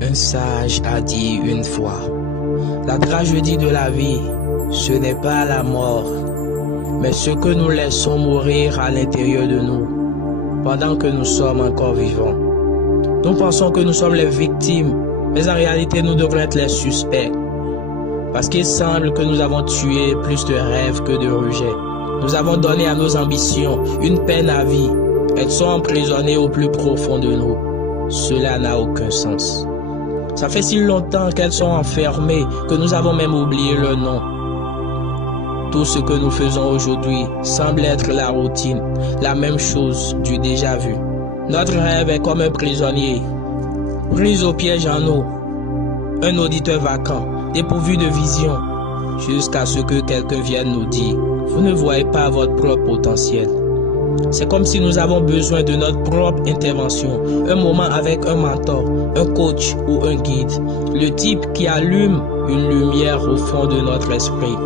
Un sage a dit une fois, la tragédie de la vie, ce n'est pas la mort, mais ce que nous laissons mourir à l'intérieur de nous, pendant que nous sommes encore vivants. Nous pensons que nous sommes les victimes, mais en réalité nous devons être les suspects. Parce qu'il semble que nous avons tué plus de rêves que de rejets. Nous avons donné à nos ambitions une peine à vie. Elles sont emprisonnées au plus profond de nous. Cela n'a aucun sens. Ça fait si longtemps qu'elles sont enfermées que nous avons même oublié leur nom. Tout ce que nous faisons aujourd'hui semble être la routine, la même chose du déjà vu. Notre rêve est comme un prisonnier, pris au piège en eau, un auditeur vacant, dépourvu de vision, jusqu'à ce que quelqu'un vienne nous dire « Vous ne voyez pas votre propre potentiel ». C'est comme si nous avons besoin de notre propre intervention, un moment avec un mentor, un coach ou un guide, le type qui allume une lumière au fond de notre esprit.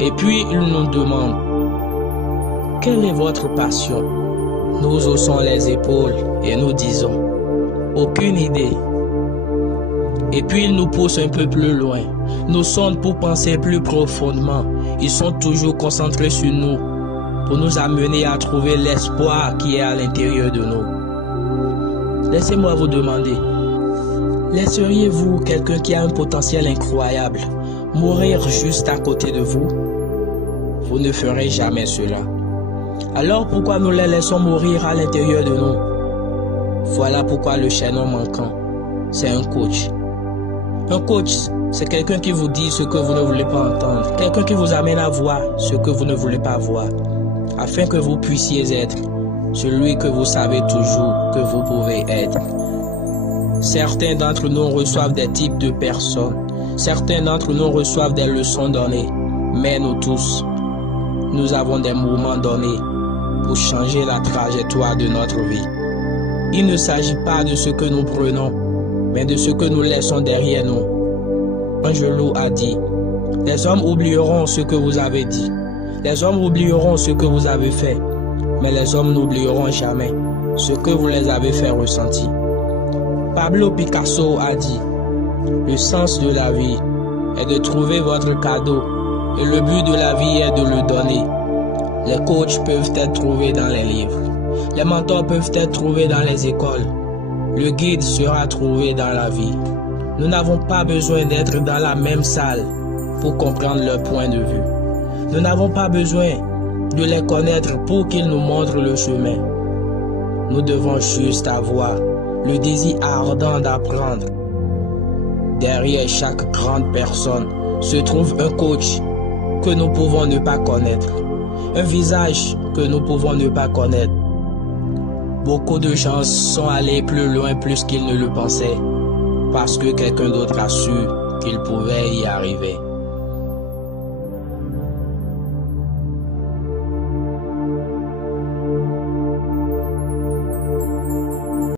Et puis il nous demande « Quelle est votre passion ?» Nous haussons les épaules et nous disons « Aucune idée ». Et puis ils nous poussent un peu plus loin, nous sondent pour penser plus profondément. Ils sont toujours concentrés sur nous, pour nous amener à trouver l'espoir qui est à l'intérieur de nous. Laissez-moi vous demander, laisseriez-vous quelqu'un qui a un potentiel incroyable mourir juste à côté de vous? Vous ne ferez jamais cela. Alors pourquoi nous les laissons mourir à l'intérieur de nous? Voilà pourquoi le chaînon manquant, c'est un coach. Un coach, c'est quelqu'un qui vous dit ce que vous ne voulez pas entendre, quelqu'un qui vous amène à voir ce que vous ne voulez pas voir, afin que vous puissiez être celui que vous savez toujours que vous pouvez être. Certains d'entre nous reçoivent des types de personnes, certains d'entre nous reçoivent des leçons données, mais nous tous, nous avons des moments donnés pour changer la trajectoire de notre vie. Il ne s'agit pas de ce que nous prenons, mais de ce que nous laissons derrière nous. Angelou a dit, « Les hommes oublieront ce que vous avez dit, les hommes oublieront ce que vous avez fait, mais les hommes n'oublieront jamais ce que vous les avez fait ressentir. » Pablo Picasso a dit, « Le sens de la vie est de trouver votre cadeau et le but de la vie est de le donner. » Les coachs peuvent être trouvés dans les livres, les mentors peuvent être trouvés dans les écoles, le guide sera trouvé dans la vie. Nous n'avons pas besoin d'être dans la même salle pour comprendre leur point de vue. Nous n'avons pas besoin de les connaître pour qu'ils nous montrent le chemin. Nous devons juste avoir le désir ardent d'apprendre. Derrière chaque grande personne se trouve un coach que nous pouvons ne pas connaître, un visage que nous pouvons ne pas connaître. Beaucoup de gens sont allés plus loin plus qu'ils ne le pensaient, parce que quelqu'un d'autre a su qu'ils pouvaient y arriver.